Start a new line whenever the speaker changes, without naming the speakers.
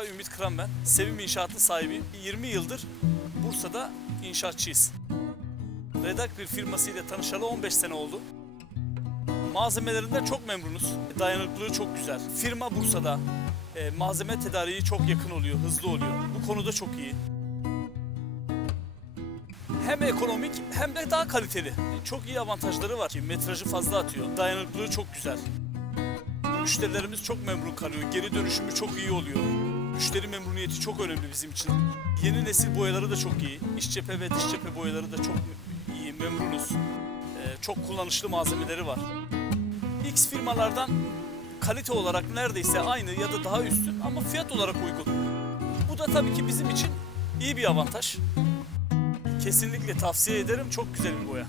Akran ben. Sevim İnşaat'ın sahibiyim. 20 yıldır Bursa'da inşaatçıyız. Redak bir firmasıyla tanışalı 15 sene oldu. Malzemelerinden çok memnunuz. Dayanıklılığı çok güzel. Firma Bursa'da. E, malzeme tedariği çok yakın oluyor, hızlı oluyor. Bu konuda çok iyi. Hem ekonomik hem de daha kaliteli. Çok iyi avantajları var metrajı fazla atıyor. Dayanıklılığı çok güzel. Müşterilerimiz çok memnun kalıyor. Geri dönüşümü çok iyi oluyor. Müşteri memnuniyeti çok önemli bizim için. Yeni nesil boyaları da çok iyi. İç cephe ve dış cephe boyaları da çok iyi. Memnunuz. Ee, çok kullanışlı malzemeleri var. X firmalardan kalite olarak neredeyse aynı ya da daha üstün ama fiyat olarak uygun. Bu da tabii ki bizim için iyi bir avantaj. Kesinlikle tavsiye ederim. Çok güzel bir boya.